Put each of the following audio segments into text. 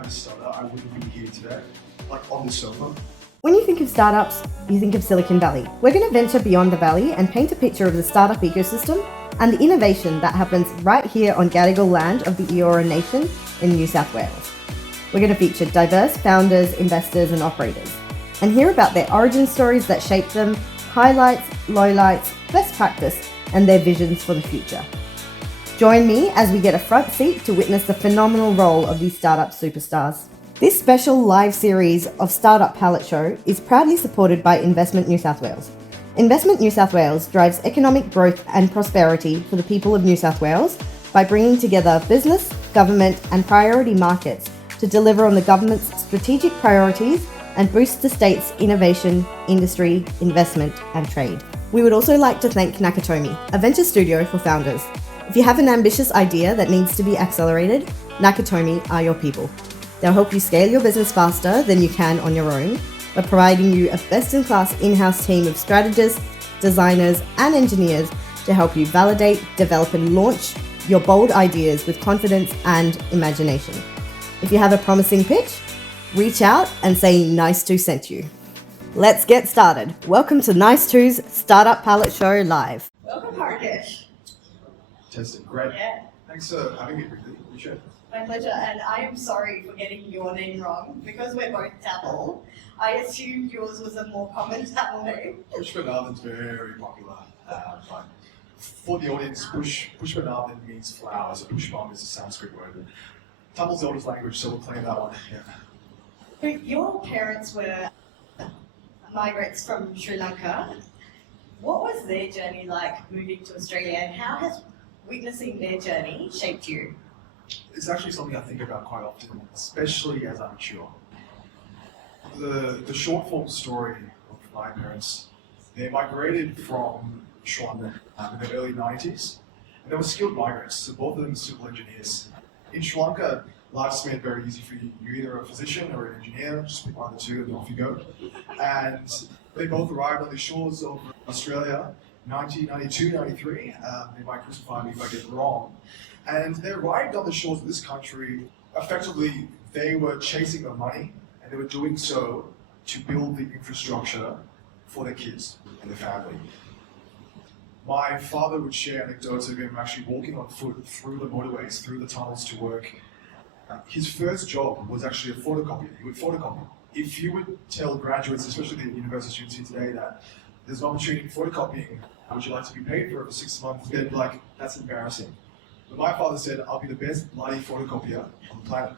have a stutter, I wouldn't be here today, like on the sofa. When you think of startups, you think of Silicon Valley. We're going to venture beyond the valley and paint a picture of the startup ecosystem and the innovation that happens right here on Gadigal land of the Eora Nation in New South Wales. We're going to feature diverse founders, investors and operators and hear about their origin stories that shaped them, highlights, lowlights, best practice and their visions for the future. Join me as we get a front seat to witness the phenomenal role of these startup superstars. This special live series of Startup Palette Show is proudly supported by Investment New South Wales. Investment New South Wales drives economic growth and prosperity for the people of New South Wales by bringing together business, government and priority markets to deliver on the government's strategic priorities and boost the state's innovation, industry, investment and trade. We would also like to thank Nakatomi, a venture studio for founders. If you have an ambitious idea that needs to be accelerated, Nakatomi are your people. They'll help you scale your business faster than you can on your own by providing you a best-in-class in-house team of strategists, designers, and engineers to help you validate, develop, and launch your bold ideas with confidence and imagination. If you have a promising pitch, reach out and say Nice2 sent you. Let's get started. Welcome to Nice2's Startup Palette Show Live. Welcome, Harikesh. Testing, great. Yeah. Thanks for having me, really. Appreciate it. My pleasure, and I am sorry for getting your name wrong because we're both Tamil. I assumed yours was a more common Tamil name. Pushpapathan's very popular. But for the audience, Pushpapathan means flower, so Pushpam is a Sanskrit word. Tamil's the oldest language, so we'll claim that one. Yeah. So your parents were migrants from Sri Lanka. What was their journey like moving to Australia, and how has witnessing their journey shaped you? It's actually something I think about quite often, especially as I mature. The short form story of my parents, they migrated from Sri Lanka in the early 90s, and they were skilled migrants, so both of them civil engineers. In Sri Lanka, life's made very easy for you. You're either a physician or an engineer, just pick one of the two and off you go. And they both arrived on the shores of Australia 1992, 93. They might crucify me if I get it wrong. And they arrived on the shores of this country. Effectively, they were chasing the money, and they were doing so to build the infrastructure for their kids and their family. My father would share anecdotes of him actually walking on foot through the motorways, through the tunnels to work. His first job was actually a photocopier. He would photocopy. If you would tell graduates, especially the university students here today, that there's an opportunity for photocopying, would you like to be paid for it for 6 months? They'd be like, that's embarrassing. But my father said, I'll be the best bloody photocopier on the planet.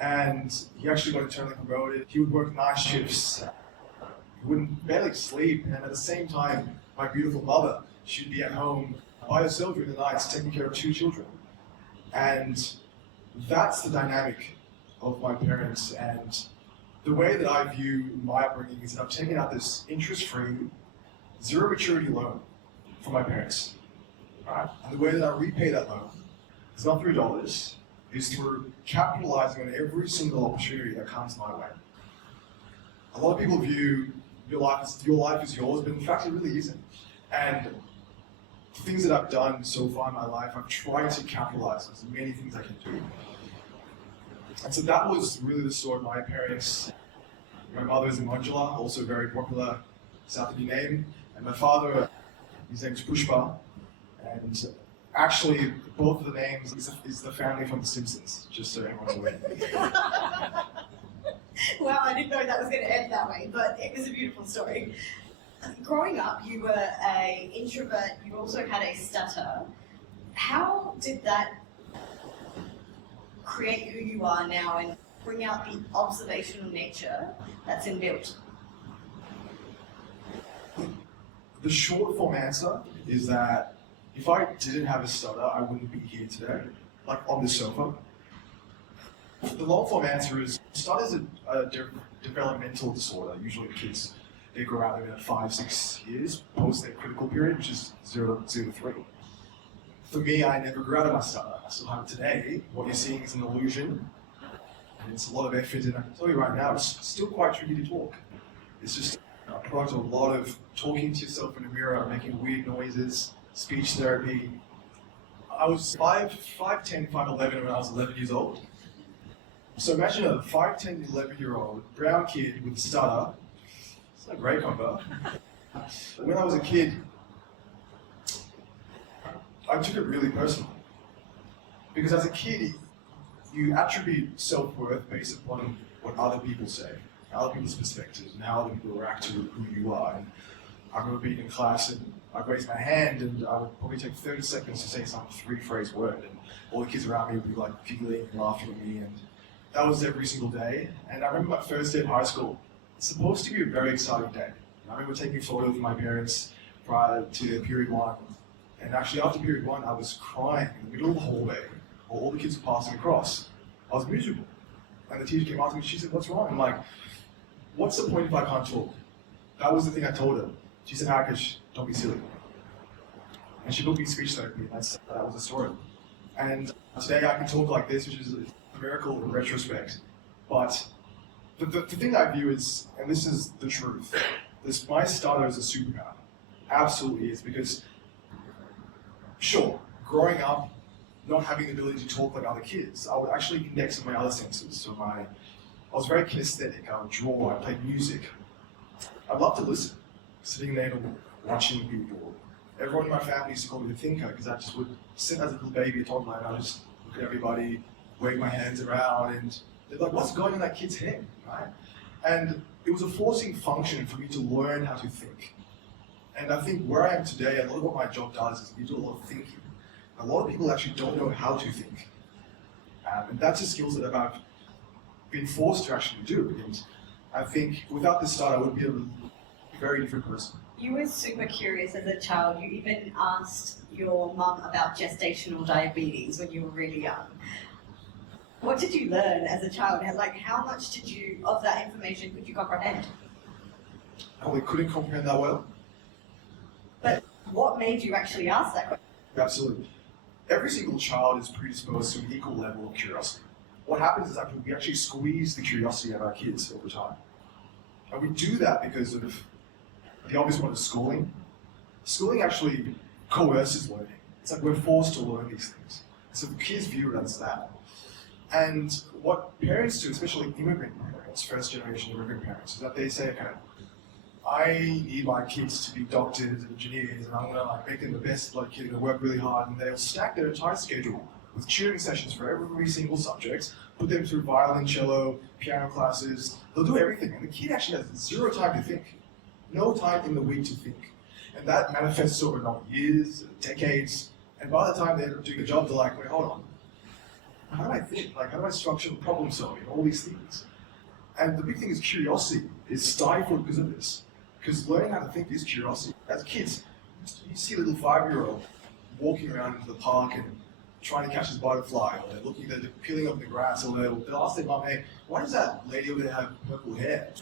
And he actually got internally promoted. He would work night shifts. He wouldn't barely sleep. And at the same time, my beautiful mother, she'd be at home by herself during the nights, taking care of 2 children. And that's the dynamic of my parents. And the way that I view my upbringing is that I've taken out this interest-free, zero maturity loan from my parents. Right? And the way that I repay that loan is not through dollars, is through capitalizing on every single opportunity that comes my way. A lot of people view your life is yours, but in fact it really isn't. And the things that I've done so far in my life, I've tried to capitalize on as many things I can do. And so that was really the story of my parents. My mother is Manjula, also a very popular South Indian name, and my father, his name is Pushpa. And actually, both of the names is the family from The Simpsons, just so everyone's aware. Well, I didn't know that was going to end that way, but it was a beautiful story. Growing up, you were an introvert, you also had a stutter. How did that create who you are now and bring out the observational nature that's inbuilt? The short form answer is that if I didn't have a stutter, I wouldn't be here today, like on this sofa. The long form answer is stutter is a developmental disorder. Usually kids, they grow out of it at 5-6 years post their critical period, which is 0 to 3. For me, I never grew out of my stutter. I still have it today. What you're seeing is an illusion, and it's a lot of effort. And I can tell you right now, it's still quite tricky to talk. It's just a product of a lot of talking to yourself in a mirror, making weird noises, speech therapy. I was 5'10", 5'11" when I was 11 years old. So imagine a 5, 10, 11-year-old brown kid with a stutter. It's a great combo. When I was a kid, I took it really personally. Because as a kid, you attribute self-worth based upon what other people say, other people's perspectives, and how other people react to who you are. And I remember being in class and I'd raise my hand and I would probably take 30 seconds to say some three-phrase word, and all the kids around me would be like giggling and laughing at me, and that was every single day. And I remember my first day of high school. It's supposed to be a very exciting day. I remember taking photos with my parents prior to period one, and actually after period one, I was crying in the middle of the hallway while all the kids were passing across. I was miserable. And the teacher came up to me, she said, "What's wrong?" I'm like, "What's the point if I can't talk?" That was the thing I told her. She said, "Harikesh, don't be silly." And she booked me speech therapy, and that was the story. And today I can talk like this, which is a miracle in retrospect. But the thing I view is, and this is the truth, my stutter is a superpower. Absolutely is, because sure, growing up, not having the ability to talk like other kids, I would actually index on my other senses. So I was very kinesthetic. I would draw, I played music. I love to listen, sitting there and watching people. Everyone in my family used to call me the thinker, because I just would sit as a little baby, a toddler, and I would just look at everybody, wave my hands around, and they're like, "What's going on in that kid's head?" Right? And it was a forcing function for me to learn how to think. And I think where I am today, a lot of what my job does is we do a lot of thinking. A lot of people actually don't know how to think. And that's a skill set that I've been forced to actually do. And I think without this start, I would be a very different person. You were super curious as a child. You even asked your mum about gestational diabetes when you were really young. What did you learn as a child? Like, how much of that information could you comprehend? I probably couldn't comprehend that well. But what made you actually ask that question? Absolutely. Every single child is predisposed to an equal level of curiosity. What happens is that we actually squeeze the curiosity out of our kids over time. And we do that because of the obvious one is schooling. Schooling actually coerces learning. It's like we're forced to learn these things. So the kids view it as that. And what parents do, especially immigrant parents, first generation immigrant parents, is that they say, okay, I need my kids to be doctors and engineers, and I'm going to make them the best blood kid and work really hard, and they'll stack their entire schedule with tutoring sessions for every single subject, put them through violin, cello, piano classes. They'll do everything, and the kid actually has zero time to think. No time in the week to think. And that manifests over not years, decades, and by the time they're doing the job, they're like, wait, hold on. How do I think? Like, how do I structure problem solving? All these things. And the big thing is curiosity is stifled because of this. Because learning how to think is curiosity. As kids, you see a little 5-year-old walking around into the park and trying to catch his butterfly, or they're peeling up the grass, or they'll ask their mum, "Hey, why does that lady over there have purple hair?"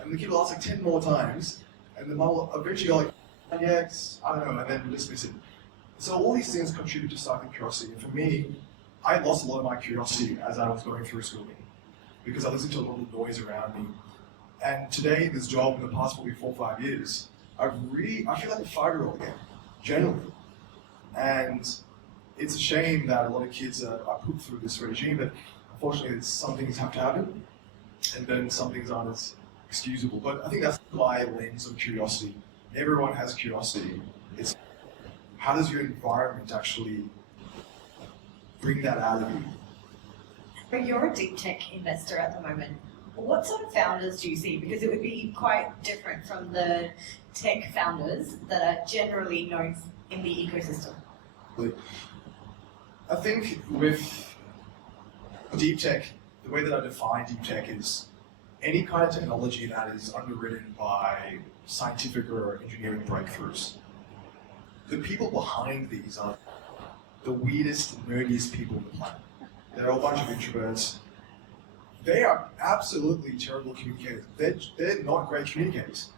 And the kid will ask like 10 more times, and the mum will eventually go like, "Yeah, I don't know," and then dismiss it. So all these things contribute to stifling curiosity. And for me, I lost a lot of my curiosity as I was going through schooling, because I listened to a lot of noise around me. And today, in this job, in the past probably 4 or 5 years, I feel like a 5-year-old again, generally. And it's a shame that a lot of kids are put through this regime, but unfortunately, some things have to happen, and then some things aren't as excusable. But I think that's my lens of curiosity. Everyone has curiosity. It's how does your environment actually bring that out of you? But you're a deep tech investor at the moment. What sort of founders do you see? Because it would be quite different from the tech founders that are generally known in the ecosystem. I think with deep tech, the way that I define deep tech is any kind of technology that is underwritten by scientific or engineering breakthroughs. The people behind these are the weirdest, nerdiest people on the planet. They're a bunch of introverts. They are absolutely terrible communicators. They're not great communicators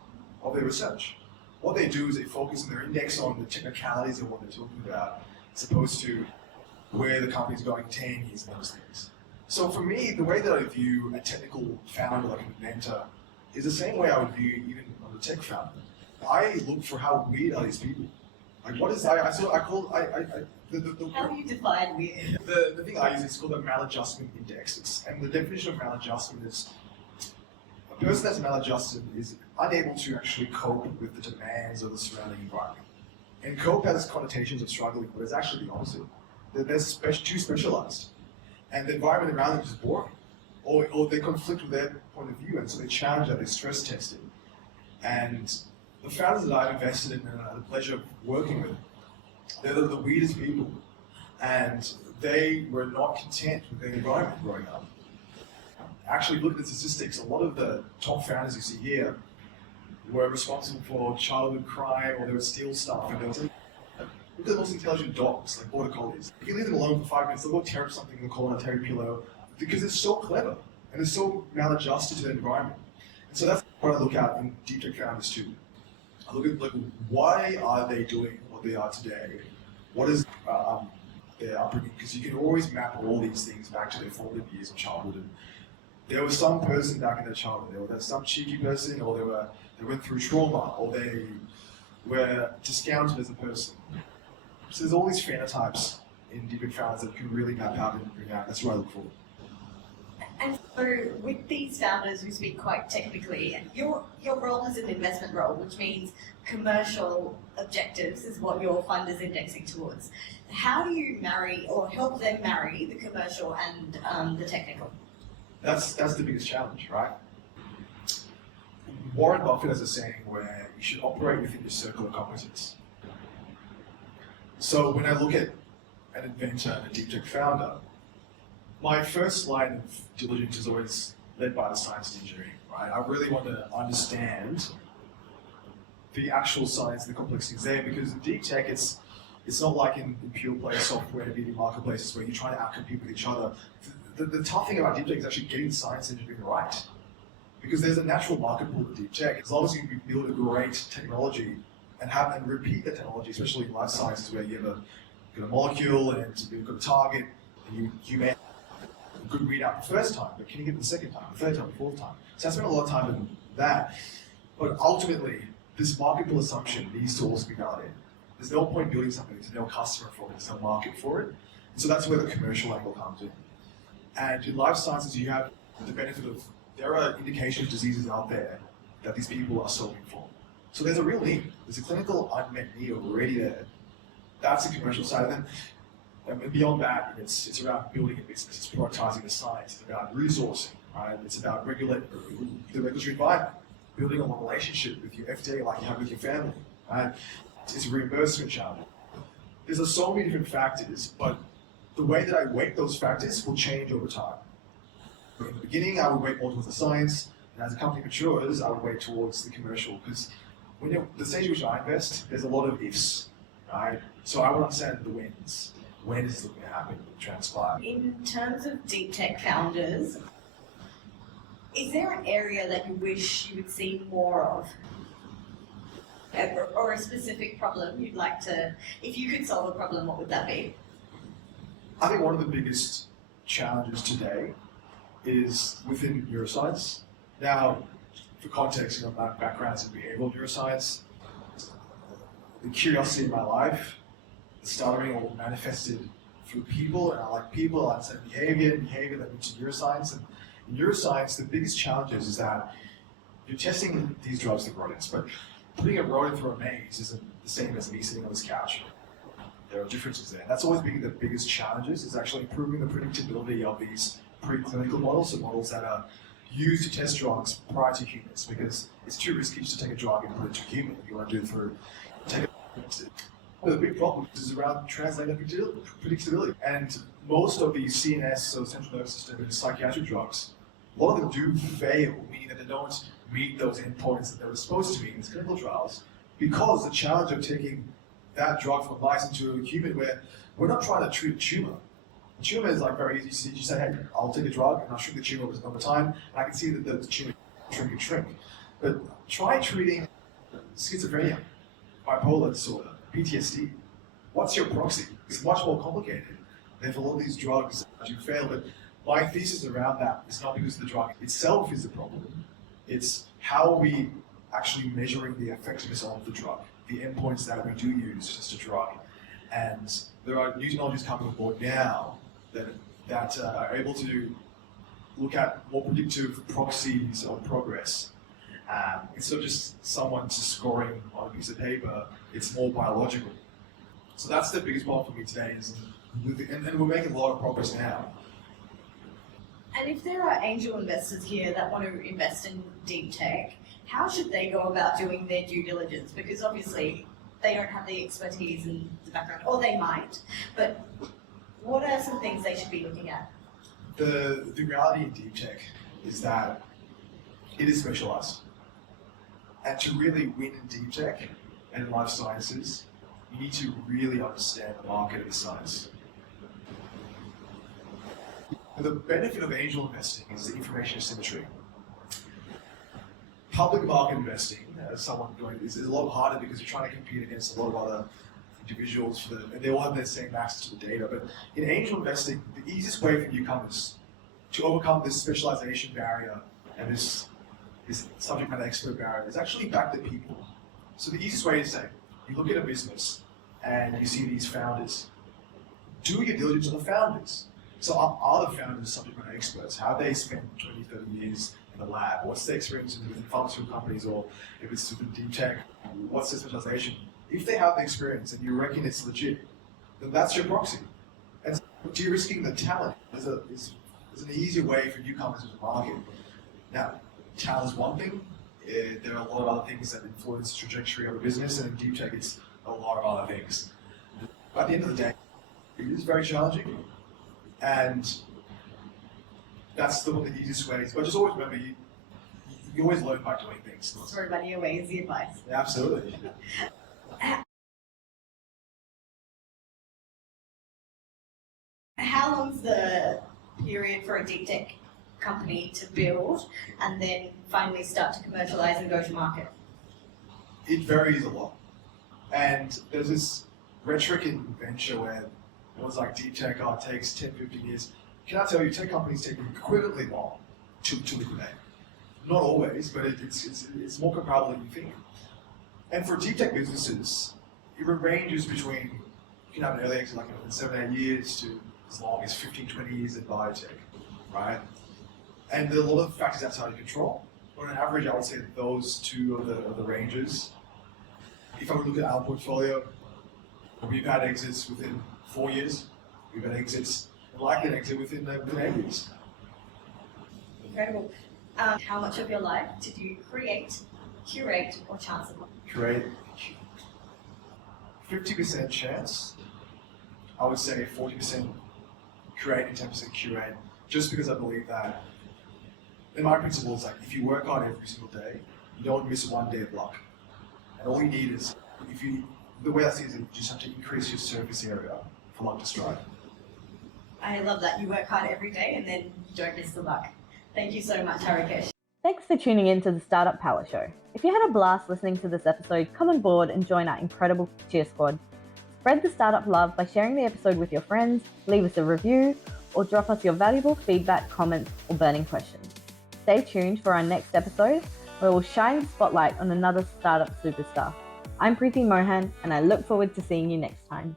of their research. What they do is they focus on their index on the technicalities of what they're talking about, as opposed to where the company's going 10 years and those things. So for me, the way that I view a technical founder, like an inventor, is the same way I would view even a tech founder. I look for how weird are these people. Like what is I call How do you define weird? the thing I use is called the maladjustment index. And the definition of maladjustment is a person that's maladjusted is unable to actually cope with the demands of the surrounding environment. And cope has connotations of struggling, but it's actually the opposite. They're too specialized. And the environment around them is boring. Or they conflict with their point of view, and so they challenge that, they stress test it. And the founders that I've invested in and the pleasure of working with, they're the weirdest people. And they were not content with their environment growing up. Actually, look at the statistics. A lot of the top founders you see here were responsible for childhood crime, or they would steal stuff. And look at the most intelligent dogs, like border collies. If you leave them alone for 5 minutes, they'll go tear up something in the corner, tear a pillow, because they're so clever and they're so maladjusted to the environment. And so that's what I look at in deep tech founders too. I look at why are they doing what they are today? What is their upbringing? Because you can always map all these things back to their formative years of childhood. And there was some person back in their childhood, there was some cheeky person, or they went through trauma, or they were discounted as a person. So there's all these phenotypes in deep tech founders that can really map out and bring out. That's what I look for. And so with these founders who speak quite technically, your role is an investment role, which means commercial objectives is what your fund is indexing towards. How do you marry or help them marry the commercial and the technical? That's the biggest challenge, right? Warren Buffett has a saying where you should operate within your circle of competence. So when I look at an inventor and a deep tech founder, my first line of diligence is always led by the science and engineering, right? I really want to understand the actual science and the complexities there, because in deep tech, it's not like in pure play software, B2B marketplaces where you're trying to outcompete with each other. The tough thing about deep tech is actually getting the science and engineering right, because there's a natural market pool in deep tech. As long as you build a great technology and repeat the technology, especially in life sciences where you have a molecule and you've got a target, and you may a good readout the first time, but can you get it the second time, the third time, the fourth time? So I spent a lot of time in that. But ultimately, this market pool assumption needs to also be validated. There's no point building something, there's no customer for it, there's no market for it. And so that's where the commercial angle comes in. And in life sciences, you have the benefit of, there are indication of diseases out there that these people are solving for. So there's a real need. There's a clinical unmet need already there. That's the commercial side. And beyond that, it's around building a business, it's prioritizing the science, it's about resourcing, right? It's about regulating the regulatory environment, building a relationship with your FDA like you have with your family, right? It's a reimbursement challenge. There's so many different factors, but the way that I weight those factors will change over time. In the beginning, I would weight more towards the science, and as a company matures, I would weight towards the commercial, because when you're the stage in which I invest, there's a lot of ifs, right? So I would understand the wins. When is it going to happen, transpire? In terms of deep tech founders, is there an area that you wish you would see more of? Or a specific problem you'd like to, if you could solve a problem, what would that be? I think one of the biggest challenges today is within neuroscience. Now, for context, my background's in behavioral neuroscience. The curiosity in my life, the stuttering all manifested through people, and I like people, I understand behavior that leads to neuroscience. And in neuroscience, the biggest challenge is that you're testing these drugs in rodents, but putting a rodent through a maze isn't the same as me sitting on this couch. There are differences there. That's always been the biggest challenges, is actually improving the predictability of these preclinical models, so models that are used to test drugs prior to humans, because it's too risky just to take a drug and put it to a human. If you want to do it through the big problem is around translating predictability. And most of these CNS, so central nervous system, and psychiatric drugs, a lot of them do fail, meaning that they don't meet those endpoints that they were supposed to meet in these clinical trials, because the challenge of taking that drug from mice into a human, where we're not trying to treat a tumor. A tumor is like very easy. You say, hey, I'll take a drug and I'll shrink the tumor over time, and I can see that the tumor shrink. But try treating schizophrenia, bipolar disorder, PTSD. What's your proxy? It's much more complicated. Therefore, all these drugs do fail. But my thesis around that is not because the drug itself is the problem. It's how are we actually measuring the effectiveness of the drug. the endpoints that we do use just a drug. And there are new technologies coming on board now that are able to look at more predictive proxies of progress. Instead of just someone just scoring on a piece of paper, it's more biological. So that's the biggest problem for me today, and we're making a lot of progress now. And if there are angel investors here that want to invest in deep tech, how should they go about doing their due diligence? Because obviously they don't have the expertise and the background, or they might, but what are some things they should be looking at? The reality in deep tech is that it is specialized. And to really win in deep tech and in life sciences, you need to really understand the market of the science. The benefit of angel investing is the information asymmetry. Public market investing, as someone doing this, is a lot harder because you're trying to compete against a lot of other individuals, and they all have their same access to the data. But in angel investing, the easiest way for newcomers to overcome this specialization barrier and this subject matter expert barrier is actually back the people. So the easiest way is say, you look at a business and you see these founders. Do your diligence on the founders. So are the founders subject matter experts? How have they spent 20, 30 years in the lab? What's their experience within pharmaceutical companies, or if it's within deep tech, what's their specialization? If they have the experience and you reckon it's legit, then that's your proxy. And de-risking the talent is an easier way for newcomers to the market. Now, talent is one thing. There are a lot of other things that influence the trajectory of a business, and in deep tech, it's a lot of other things. But at the end of the day, it is very challenging, and that's one of the easiest ways. But just always remember, you always learn by doing things. Throw money away is the advice. Absolutely. How long's the period for a deep tech company to build and then finally start to commercialize and go to market? It varies a lot. And there's this rhetoric in venture where it was like deep tech, it takes 10, 15 years. Can I tell you, tech companies take equivalently long to liquidate. Not always, but it's more comparable than you think. And for deep tech businesses, it ranges between, you can have an early exit like in 7, 8 years to as long as 15, 20 years in biotech, right? And there are a lot of factors outside of control. But on average, I would say that those two are the ranges. If I would look at our portfolio, we've had exits within 4 years. We've had exits, likely an exit within 8 years. Incredible. How much of your life did you create, curate, or chance upon? Create 50% chance. I would say 40% create and 10% curate, just because I believe that. And my principle is like, if you work hard every single day, you don't miss one day of luck. And all you need is, the way I see it is you just have to increase your surface area for luck to strike. I love that. You work hard every day and then you don't miss the luck. Thank you so much, Harikesh. Thanks for tuning in to the Startup Power Show. If you had a blast listening to this episode, come on board and join our incredible cheer squad. Spread the startup love by sharing the episode with your friends, leave us a review, or drop us your valuable feedback, comments, or burning questions. Stay tuned for our next episode, where we'll shine the spotlight on another startup superstar. I'm Preeti Mohan, and I look forward to seeing you next time.